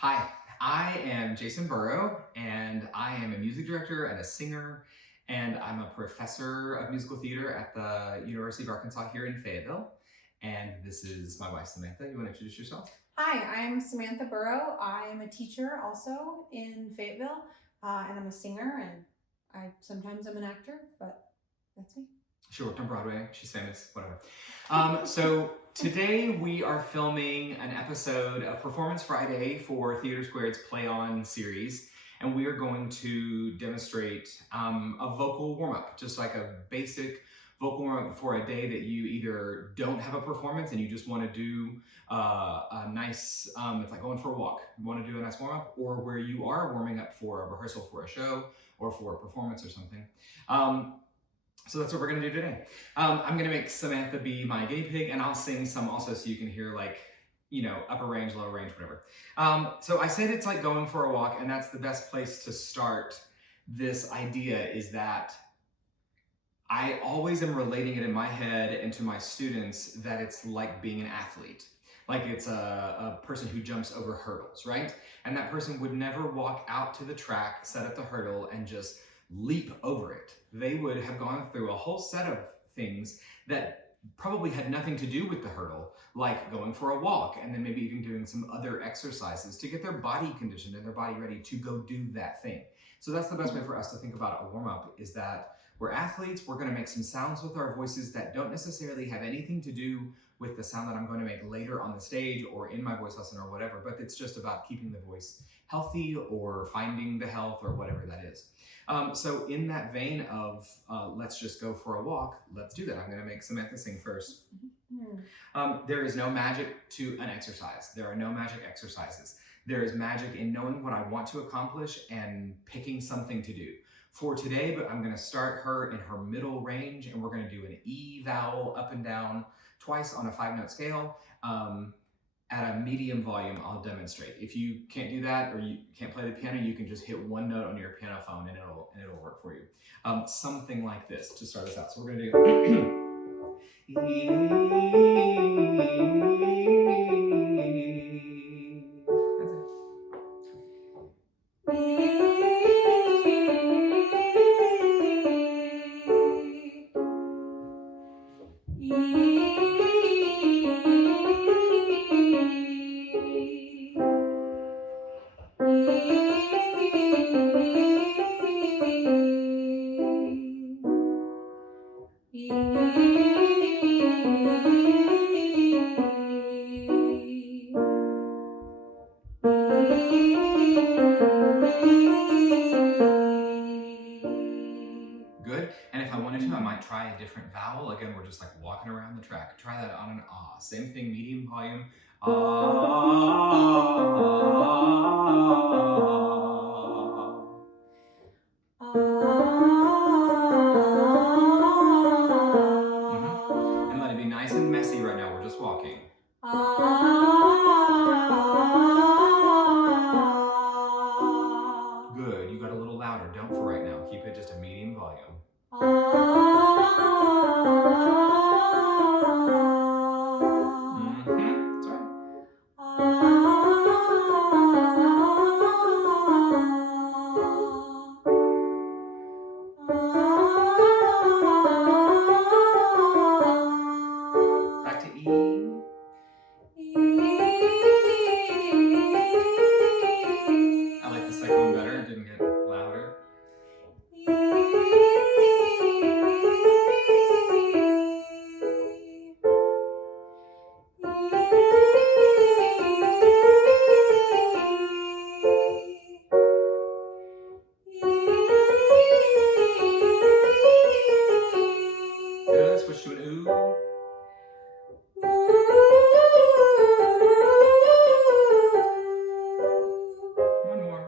Hi, I am Jason Burrow, and I am a music director and a singer, and I'm a professor of musical theater at the University of Arkansas here in Fayetteville. And this is my wife, Samantha. You want to introduce yourself? Hi, I'm Samanthe Burrow. I am a teacher also in Fayetteville, and I'm a singer, and I sometimes am an actor, but that's me. She worked on Broadway. She's famous, whatever. So today we are filming an episode of Performance Friday for TheatreSquared's Play On series. And we are going to demonstrate a vocal warm-up, just like a basic vocal warm-up before a day that you either don't have a performance and you just want to do a nice, it's like going for a walk. You want to do a nice warm-up, or where you are warming up for a rehearsal for a show or for a performance or something. So that's what we're gonna do today. I'm gonna make Samantha be my guinea pig, and I'll sing some also so you can hear, like, upper range, lower range, whatever. So I said it's like going for a walk, and that's the best place to start this idea, is that I always am relating it in my head and to my students that it's like being an athlete. Like it's a person who jumps over hurdles, right? And that person would never walk out to the track, set up the hurdle, and just leap over it. They would have gone through a whole set of things that probably had nothing to do with the hurdle, like going for a walk and then maybe even doing some other exercises to get their body conditioned and their body ready to go do that thing. So that's the best way for us to think about a warm-up, is that we're athletes. We're going to make some sounds with our voices that don't necessarily have anything to do with the sound that I'm going to make later on the stage or in my voice lesson or whatever, but it's just about keeping the voice healthy or finding the health or whatever that is. So in that vein of let's just go for a walk, let's do that. I'm going to make Samantha sing first. There is no magic to an exercise. There are no magic exercises. There is magic in knowing what I want to accomplish and picking something to do. For today, but I'm going to start her in her middle range, and we're going to do an E vowel up and down twice on a 5-note scale. At a medium volume, I'll demonstrate. If you can't do that or you can't play the piano, you can just hit one note on your piano phone and it'll work for you. Something like this to start us out. So we're going to do Good. And if I wanted to, I might try a different vowel. Again, we're just like walking around the track. Try that on an ah. Same thing, medium volume. And let it be nice and messy right now. We're just walking. Good. You got a little louder. Don't for right now. Keep it just a medium volume. That's right. Back to E. I like the second one better. It didn't get louder. Good. Switch to an ooh. One more.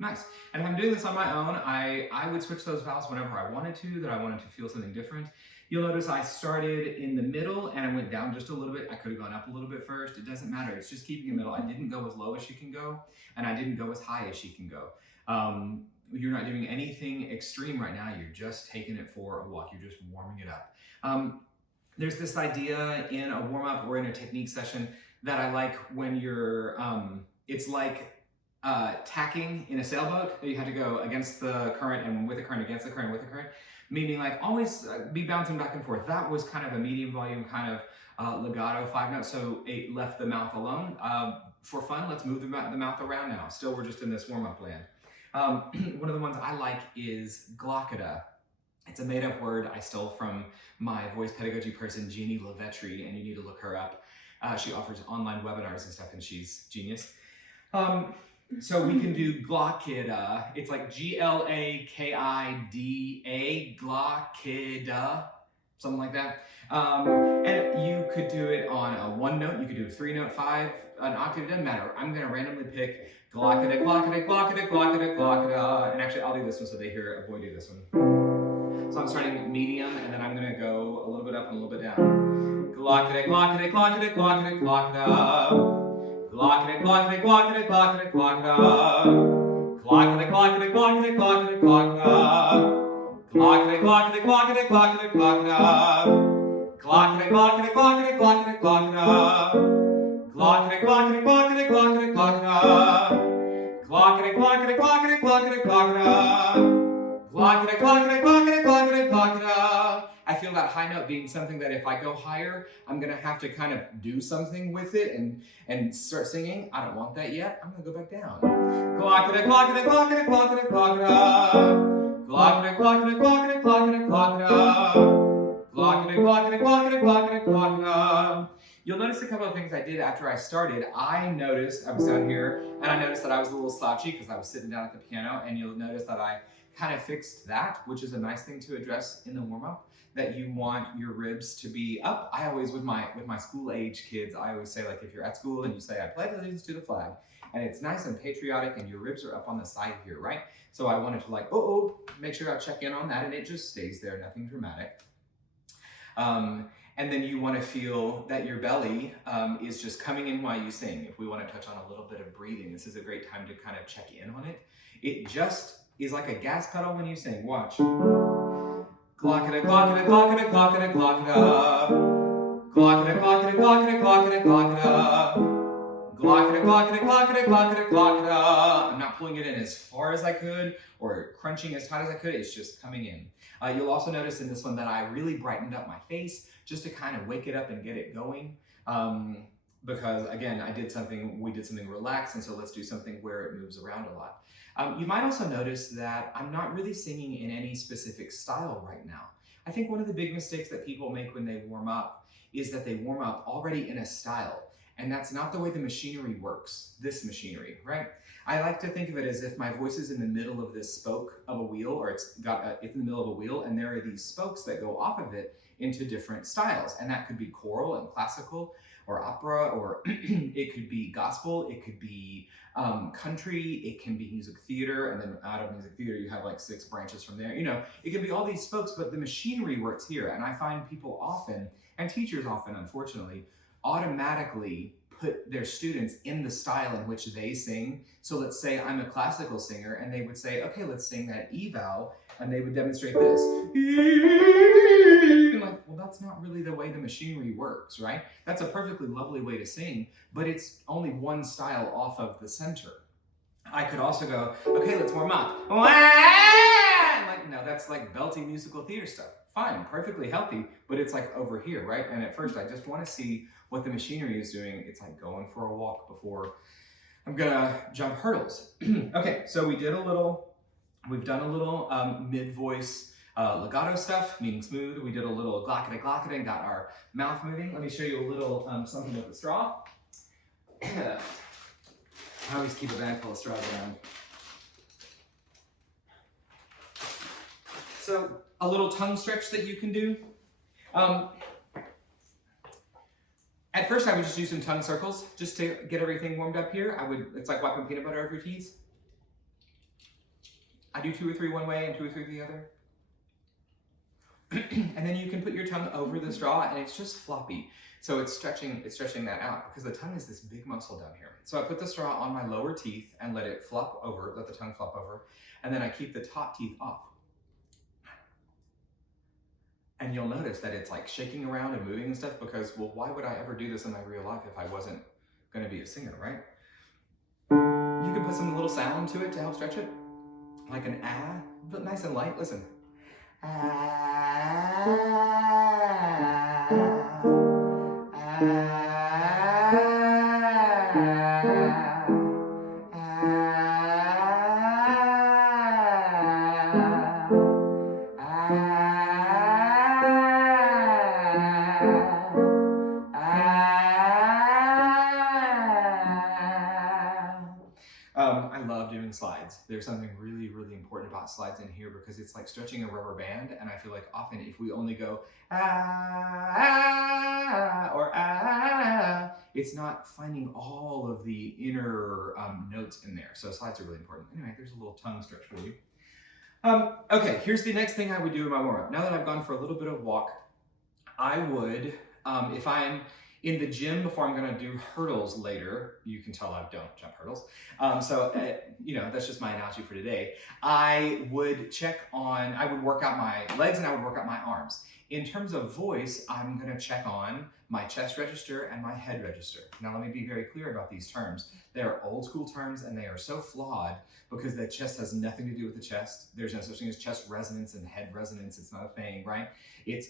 Nice. And if I'm doing this on my own, I would switch those vowels whenever I wanted to feel something different. You'll notice I started in the middle and I went down just a little bit. I could have gone up a little bit first. It doesn't matter. It's just keeping the middle. I didn't go as low as she can go, and I didn't go as high as she can go. You're not doing anything extreme right now. You're just taking it for a walk. You're just warming it up. There's this idea in a warm-up or in a technique session that I like when you're, it's like tacking in a sailboat. You have to go against the current and with the current, against the current, with the current, meaning like always be bouncing back and forth. That was kind of a medium volume kind of legato 5 notes, so it left the mouth alone. For fun, let's move the mouth around now. Still, we're just in this warm-up land. One of the ones I like is Glock Kid. It's a made-up word I stole from my voice pedagogy person, Jeannie Levetri, and you need to look her up. She offers online webinars and stuff, and she's genius. So we can do Glock Kid. It's like Glakida, Glock Kid, something like that. And you could do it on a 1 note. You could do a 3-note, 5, an octave. It doesn't matter. I'm gonna randomly pick Glock Kid, Glock Kid, Glock Kid, Glock Kid, Glock Kid. And actually, I'll do this one so they hear a boy do this one. So I'm starting medium, and then I'm gonna go a little bit up and a little bit down. Glock Kid, Glock Kid, Glock Kid, Glock Kid, Glock Kid. Glock Kid, Glock Kid, Glock Kid, Glock Kid, Glock Kid. Glock Kid, Glock Kid, Glock Kid, Glock Kid, Glock Kid. Glock Kid, Glock Kid, Glock Kid, Glock Kid, Glock Kid. Glock Kid, Glock Kid, Glock Kid, Glock Kid, Glock Kid. Glock Kid, Glock Kid, Glock Kid, Glock Kid, Glock Kid. Glock Kid, Glock Kid, Glock Kid, Glock Kid, Glock Kid. Glock Kid, Glock Kid, Glock Kid, Glock Kid, Glock Kid. I feel that high note being something that if I go higher, I'm gonna have to kind of do something with it and start singing. I don't want that yet. I'm gonna go back down. Glock Kid, Glock Kid, Glock Kid, Glock Kid, Glock Kid. Glock Kid, Glock Kid, Glock Kid, Glock Kid, Glock Kid. Glock Kid, Glock Kid, Glock Kid, Glock Kid, Glock Kid. You'll notice a couple of things I did after I started. I noticed, I was down here, and I noticed that I was a little slouchy because I was sitting down at the piano, and you'll notice that I kind of fixed that, which is a nice thing to address in the warm-up, that you want your ribs to be up. I always, with my school age kids, I always say, like, if you're at school and you say, I pledge allegiance to the flag, and it's nice and patriotic and your ribs are up on the side here, right? So I wanted to like, make sure I check in on that, and it just stays there, nothing dramatic. And then you want to feel that your belly is just coming in while you sing. If we want to touch on a little bit of breathing, this is a great time to kind of check in on it. It just is like a gas pedal when you sing. Watch. Glock Kid, Glock Kid, Glock Kid, Glock Kid, Glock Kid. Glock Kid, Glock Kid, Glock Kid, Glock Kid, Glock Kid. Glock Kid, Glock Kid, Glock Kid, Glock Kid, Glock Kid. I'm not pulling it in as far as I could or crunching as tight as I could. It's just coming in. You'll also notice in this one that I really brightened up my face just to kind of wake it up and get it going. Because again, we did something relaxed, and so let's do something where it moves around a lot. You might also notice that I'm not really singing in any specific style right now. I think one of the big mistakes that people make when they warm up is that they warm up already in a style. And that's not the way the machinery works, this machinery, right? I like to think of it as if my voice is in the middle of this spoke of a wheel, or it's in the middle of a wheel, and there are these spokes that go off of it into different styles. And that could be choral and classical, or opera, or it could be gospel, it could be country, it can be music theater, and then out of music theater you have like 6 branches from there. You know, it can be all these spokes, but the machinery works here. And I find people often, and teachers often, unfortunately, automatically put their students in the style in which they sing. So let's say I'm a classical singer, and they would say, okay, let's sing that E vowel, and they would demonstrate this. And like, well, that's not really the way the machinery works, right? That's a perfectly lovely way to sing, but it's only one style off of the center. I could also go, okay, let's warm up. Like, no, that's like belty musical theater stuff. Fine, perfectly healthy, but it's like over here, right? And at first I just want to see what the machinery is doing. It's like going for a walk before I'm gonna jump hurdles. Okay, so we've done a little mid-voice legato stuff, meaning smooth. We did a little glockity glockity and got our mouth moving. Let me show you a little something with the straw. I always keep a bag full of straws around. So a little tongue stretch that you can do. At first I would just do some tongue circles just to get everything warmed up here. It's like wiping peanut butter over your teeth. I do 2 or 3 one way and 2 or 3 the other. And then you can put your tongue over the straw, and it's just floppy. So it's stretching that out, because the tongue is this big muscle down here. So I put the straw on my lower teeth and let it flop over, let the tongue flop over, and then I keep the top teeth off. And you'll notice that it's like shaking around and moving and stuff because, well, why would I ever do this in my real life if I wasn't going to be a singer, right? You can put some little sound to it to help stretch it, like an ah, but nice and light. Listen. I love doing slides. There's something really, really important about slides in here because it's like stretching a rubber band. And I feel like often if we only go or it's not finding all of the inner notes in there. So slides are really important. Anyway, there's a little tongue stretch for you. Okay, here's the next thing I would do in my warm-up. Now that I've gone for a little bit of walk, I would, if I'm in the gym before I'm gonna do hurdles later, you can tell I don't jump hurdles. You know, that's just my analogy for today. I would work out my legs and I would work out my arms. In terms of voice, I'm gonna check on my chest register and my head register. Now let me be very clear about these terms. They are old school terms and they are so flawed because the chest has nothing to do with the chest. There's no such thing as chest resonance and head resonance. It's not a thing, right? It's,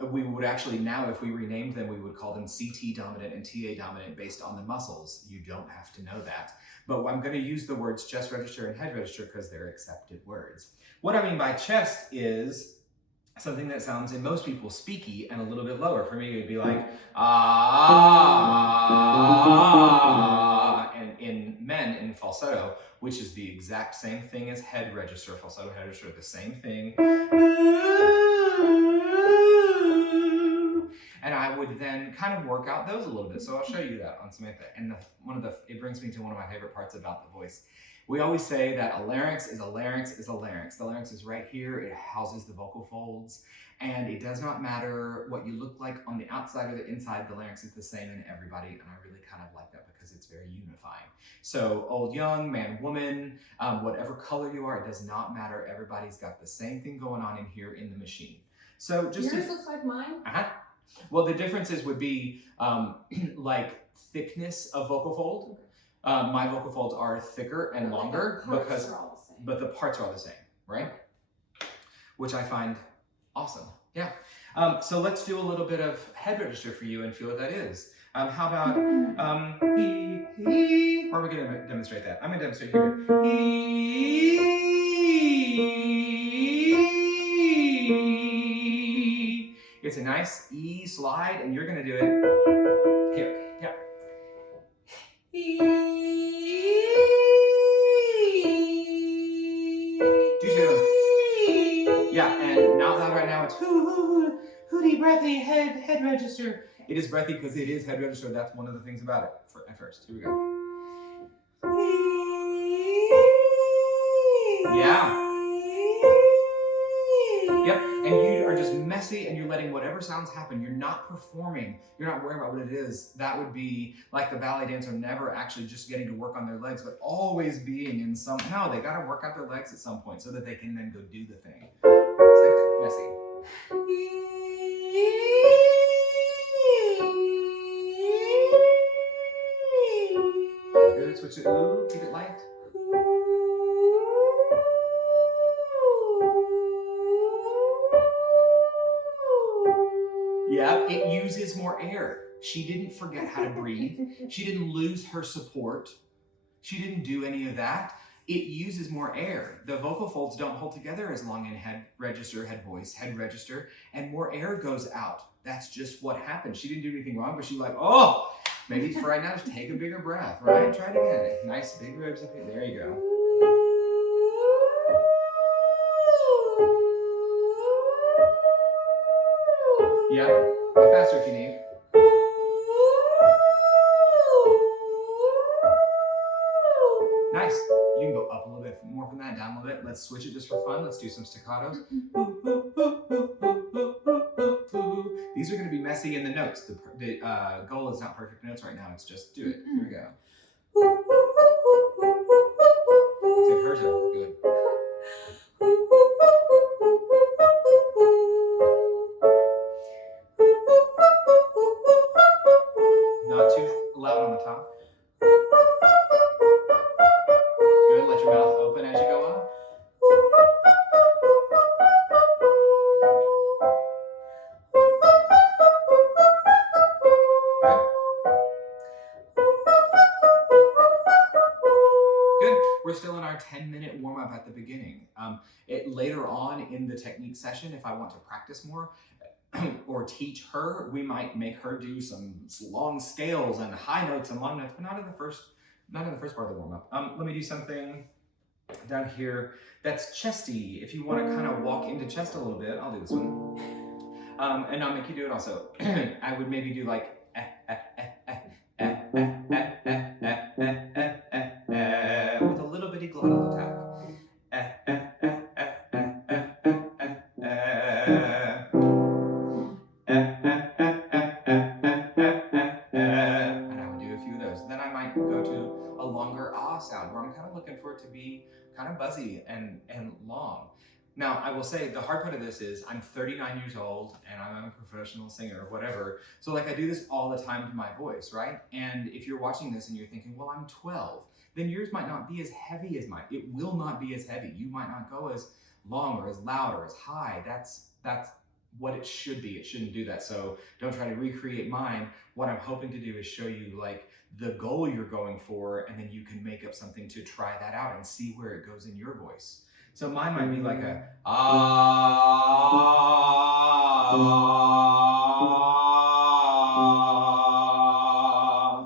we would actually now, if we renamed them, we would call them CT dominant and TA dominant based on the muscles. You don't have to know that. But I'm gonna use the words chest register and head register because they're accepted words. What I mean by chest is something that sounds in most people speaky and a little bit lower. For me, it would be like, ah, and in men in falsetto, which is the exact same thing as head register, falsetto head register, the same thing. And I would then kind of work out those a little bit. So I'll show you that on Samantha. And it brings me to one of my favorite parts about the voice. We always say that a larynx is a larynx is a larynx. The larynx is right here. It houses the vocal folds. And it does not matter what you look like on the outside or the inside. The larynx is the same in everybody. And I really kind of like that because it's very unifying. So old, young, man, woman, whatever color you are, it does not matter. Everybody's got the same thing going on in here in the machine. So just yours looks like mine. Well, the differences would be like thickness of vocal fold. My vocal folds are thicker and longer but the parts are all the same, right? Which I find awesome. Yeah. So let's do a little bit of head register for you and feel what that is. How about he? Or we're gonna demonstrate that. I'm gonna demonstrate here. He. It's a nice E slide, and you're gonna do it here. Yeah. Do too. Yeah, and not loud right now. It's hooty, breathy, head register. It is breathy because it is head register. That's one of the things about it. At first, here we go. Yeah. Yep, and you are just messy and you're letting whatever sounds happen. You're not performing. You're not worrying about what it is. That would be like the ballet dancer never actually just getting to work on their legs, but always being in some, no, they got to work out their legs at some point so that they can then go do the thing. It's like messy. Good, switch it, ooh, keep it light. Yeah, it uses more air. She didn't forget how to breathe. She didn't lose her support. She didn't do any of that. It uses more air. The vocal folds don't hold together as long in head register, head voice, head register, and more air goes out. That's just what happened. She didn't do anything wrong, but she's like, oh, maybe for right now, just take a bigger breath, right? Try it again. Nice big ribs up here. There you go. Yeah, go faster if you need. Nice. You can go up a little bit more from that, down a little bit. Let's switch it just for fun. Let's do some staccatos. These are going to be messy in the notes. The goal is not perfect notes right now. It's just do it. Here we go. See if hers are good. 10-minute warm-up at the beginning. Later on in the technique session, if I want to practice more or teach her, we might make her do some long scales and high notes and long notes, but not in the first part of the warm-up. Let me do something down here that's chesty. If you want to kind of walk into chest a little bit, I'll do this one. And I'll make you do it also. I would maybe do like with a little bitty glottal attack. And I would do a few of those. Then I might go to a longer ah sound where I'm kind of looking for it to be kind of buzzy and long. Now, I will say the hard part of this is I'm 39 years old and I'm a professional singer or whatever. So like I do this all the time to my voice, right? And if you're watching this and you're thinking, well, I'm 12, then yours might not be as heavy as mine. It will not be as heavy. You might not go as long or as loud or as high. That's what it should be. It shouldn't do that. So don't try to recreate mine. What I'm hoping to do is show you like the goal you're going for, and then you can make up something to try that out and see where it goes in your voice. So mine might be like a ah.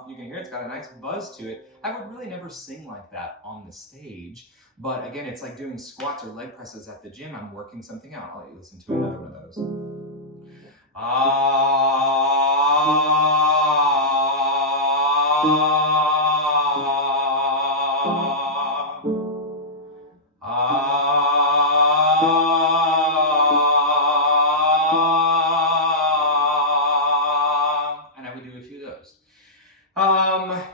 You can hear it's got a nice buzz to it. I would really never sing like that on the stage. But again, it's like doing squats or leg presses at the gym. I'm working something out. I'll let you listen to another one of those. And I would do a few of those.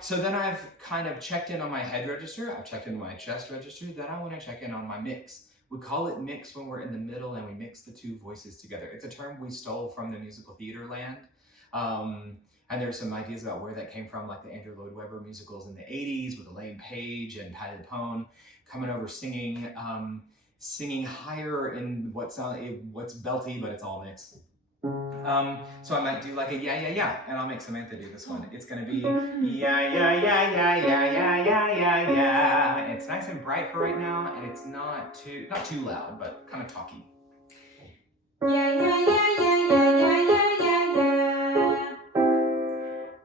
So then I've kind of checked in on my head register, I've checked in on my chest register, then I want to check in on my mix. We call it mix when we're in the middle and we mix the two voices together. It's a term we stole from the musical theater land. And there's some ideas about where that came from, like the Andrew Lloyd Webber musicals in the 80s with Elaine Page and Patti LuPone coming over singing higher in what's belty, but it's all mixed. So I might do like a yeah, yeah, yeah, and I'll make Samanthe do this one. It's gonna be yeah, yeah, yeah, yeah, yeah, yeah, yeah, yeah, yeah. And it's nice and bright for right now, and it's not too loud, but kind of talky. Yeah, yeah, yeah, yeah, yeah, yeah, yeah, yeah, yeah.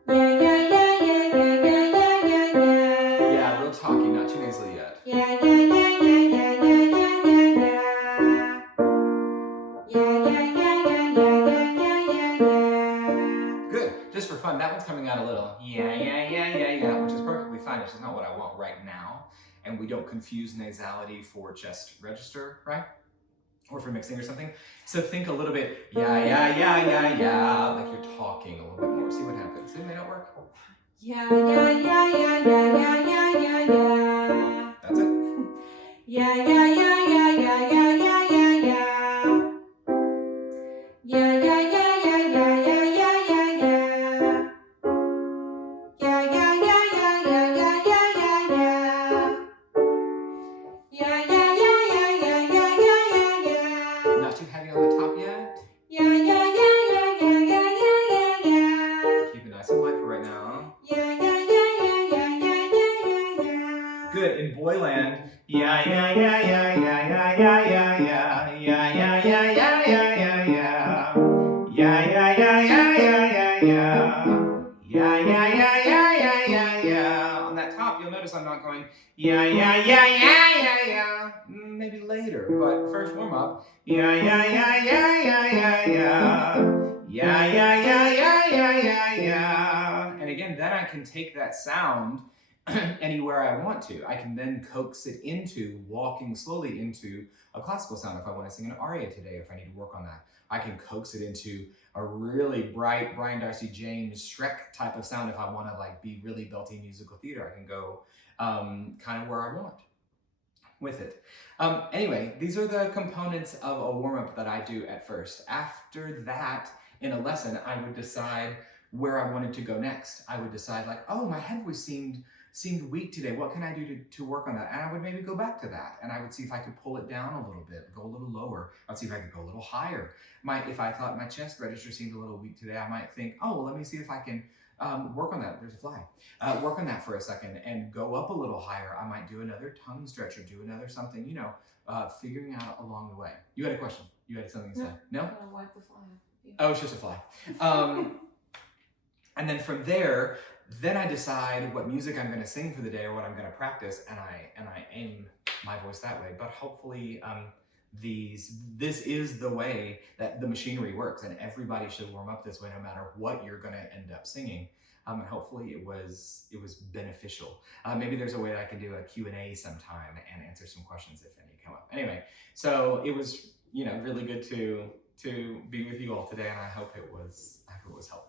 Yeah, yeah, yeah, yeah, yeah, yeah, yeah, yeah, yeah. Yeah, real talky, not too nasally yet. Yeah, yeah, yeah, yeah, yeah, yeah, yeah, yeah, yeah. Yeah, yeah, yeah, yeah, yeah, yeah, yeah, yeah. Good. Just for fun, that one's coming out a little. Yeah, yeah, yeah, yeah, yeah, which is perfectly fine. It's just not what I want right now. And we don't confuse nasality for chest register, right? Or for mixing or something. So think a little bit, yeah, yeah, yeah, yeah, yeah, like you're talking a little bit more. See what happens. It may not work. Yeah, yeah, yeah, yeah, yeah, yeah, yeah, yeah, yeah. That's it. Yeah, yeah, yeah, yeah, yeah, yeah, yeah, yeah, yeah. Yeah, yeah, yeah, yeah, yeah, yeah, yeah, yeah, yeah. Yeah, yeah, yeah, yeah, yeah, yeah, yeah, yeah, yeah. Yeah, yeah, yeah, yeah, yeah, yeah, yeah, yeah, yeah. Not too heavy on the top yet. Yeah, yeah, yeah, yeah, yeah, yeah, yeah, yeah, yeah. Keep it nice and light for right now. Yeah, yeah, yeah, yeah, yeah, yeah, yeah, yeah, yeah. Good. In Boyland. Yeah, yeah, yeah, yeah, yeah, yeah, yeah, yeah, yeah. Yeah, yeah, yeah, yeah, yeah, yeah, yeah. Yeah, yeah, yeah, yeah, yeah, yeah, yeah. Yeah, yeah, yeah, yeah, yeah, yeah, yeah. On that top, you'll notice I'm not going, yeah, yeah, yeah, yeah, yeah, yeah. Maybe later, but first warm up. Yeah, yeah, yeah, yeah, yeah, yeah, yeah. Yeah, yeah, yeah, yeah, yeah, yeah, yeah. And again, then I can take that sound anywhere I want to. I can then coax it into walking slowly into a classical sound if I want to sing an aria today, if I need to work on that. I can coax it into a really bright Brian Darcy James Shrek type of sound if I want to like be really belty musical theater. I can go kind of where I want with it. Anyway, these are the components of a warm-up that I do at first. After that, in a lesson, I would decide where I wanted to go next. I would decide like, oh, my head voice seemed weak today. What can I do to work on that? And I would maybe go back to that, and I would see if I could pull it down a little bit, go a little lower. I'd see if I could go a little higher. If I thought my chest register seemed a little weak today, I might think, oh, well, let me see if I can work on that. There's a fly. Work on that for a second and go up a little higher. I might do another tongue stretch or do another something, figuring out along the way. You had a question. You had something to say. No? I'm gonna wipe the fly off. Oh, it's just a fly. And then from there, then I decide what music I'm going to sing for the day or what I'm going to practice, and I aim my voice that way. But hopefully, this is the way that the machinery works, and everybody should warm up this way, no matter what you're going to end up singing. Hopefully, it was beneficial. Maybe there's a way that I can do a Q&A sometime and answer some questions if any come up. Anyway, so it was really good to be with you all today, and I hope it was helpful.